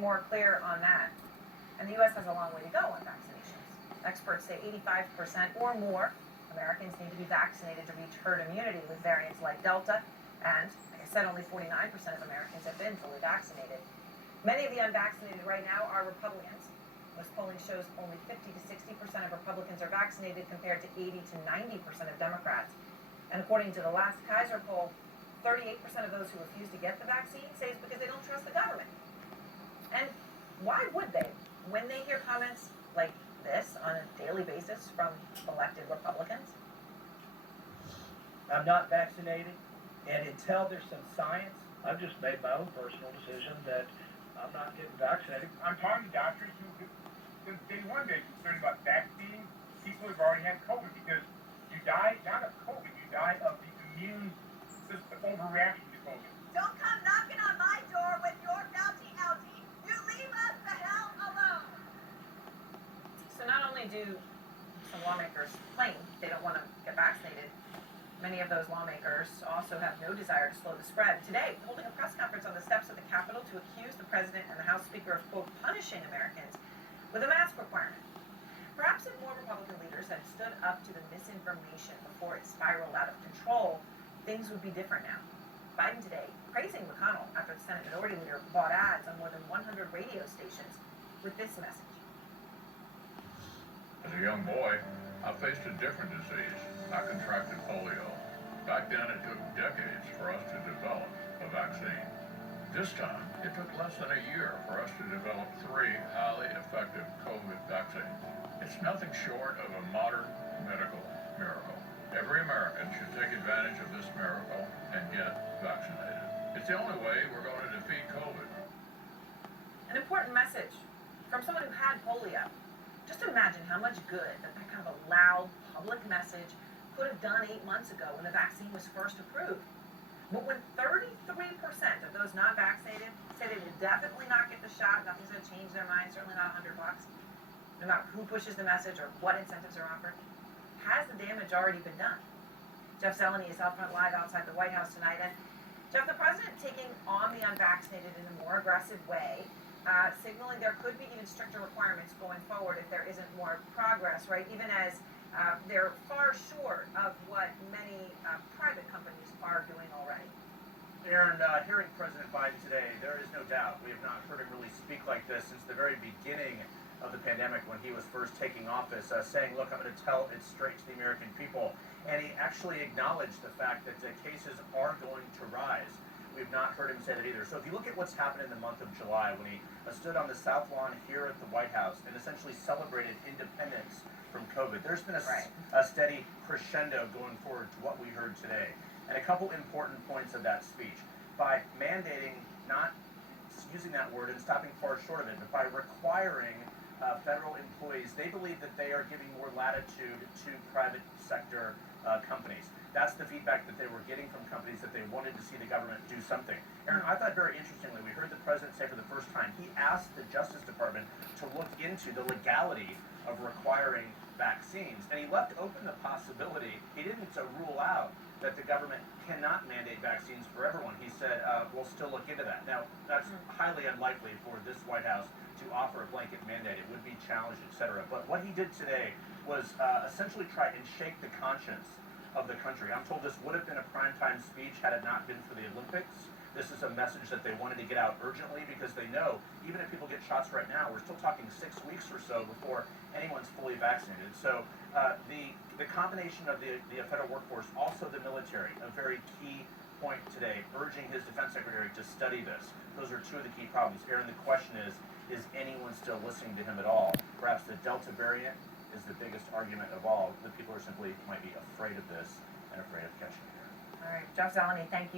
more clear on that. And the U.S. has a long way to go on vaccinations. Experts say 85% or more Americans need to be vaccinated to reach herd immunity with variants like Delta, and, like I said, only 49% of Americans have been fully vaccinated. Many of the unvaccinated right now are Republicans. Most polling shows only 50 to 60% of Republicans are vaccinated compared to 80 to 90% of Democrats. And according to the last Kaiser poll, 38% of those who refuse to get the vaccine say it's because they don't trust the government. And why would they? When they hear comments like this on a daily basis from elected Republicans? I'm not vaccinated, and until there's some science, I've just made my own personal decision that I'm not getting vaccinated. I'm talking to doctors who, since day one, they're concerned about vaccinating people who've already had COVID, because you die not of COVID, you die of the immune system overreaction to COVID. Don't come knocking on my door with your Fauci outie. You leave us the hell alone. So not only do some lawmakers claim they don't want to get vaccinated, many of those lawmakers also have no desire to slow the spread. Today, holding a press conference on the steps of the Capitol to accuse the president and the House Speaker of, quote, punishing Americans with a mask requirement. Perhaps if more Republican leaders had stood up to the misinformation before it spiraled out of control, things would be different now. Biden today praising McConnell after the Senate Minority Leader bought ads on more than 100 radio stations with this message. As a young boy, I faced a different disease. I contracted polio. Back then, it took decades for us to develop a vaccine. This time, it took less than a year for us to develop 3 highly effective COVID vaccines. It's nothing short of a modern medical miracle. Every American should take advantage of this miracle and get vaccinated. It's the only way we're going to defeat COVID. An important message from someone who had polio. Just imagine how much good that kind of a loud public message could have done 8 months ago when the vaccine was first approved. But when 33% of those not vaccinated say they will definitely not get the shot, nothing's going to change their mind, certainly not $100, no matter who pushes the message or what incentives are offered, has the damage already been done? Jeff Zeleny is out front live outside the White House tonight. And Jeff, the president taking on the unvaccinated in a more aggressive way, signaling there could be even stricter requirements going forward if there isn't more progress, right? Even as they're far short of what many private companies are doing already. Aaron, hearing President Biden today, there is no doubt we have not heard him really speak like this since the very beginning of the pandemic when he was first taking office, saying, look, I'm going to tell it straight to the American people. And he actually acknowledged the fact that the cases are going to rise. We've not heard him say that either. So if you look at what's happened in the month of July when he stood on the South Lawn here at the White House and essentially celebrated independence from COVID, there's been a steady crescendo going forward to what we heard today. And a couple important points of that speech. By mandating, not using that word and stopping far short of it, but by requiring federal employees, they believe that they are giving more latitude to private sector companies. That's the feedback that they were getting from companies, that they wanted to see the government do something. Aaron, I thought very interestingly, we heard the president say for the first time, he asked the Justice Department to look into the legality of requiring vaccines. And he left open the possibility, he didn't rule out that the government cannot mandate vaccines for everyone. He said, we'll still look into that. Now, that's highly unlikely for this White House to offer a blanket mandate. It would be challenged, et cetera. But what he did today was essentially try and shake the conscience of the country. I'm told this would have been a primetime speech had it not been for the Olympics. This is a message that they wanted to get out urgently because they know even if people get shots right now, we're still talking 6 weeks or so before anyone's fully vaccinated. So the combination of the federal workforce, also the military, a very key point today, urging his defense secretary to study this. Those are 2 of the key problems. Aaron, the question is anyone still listening to him at all? Perhaps the Delta variant is the biggest argument of all. The people are simply might be afraid of this and afraid of catching it. All right, Jeff Zeleny, thank you.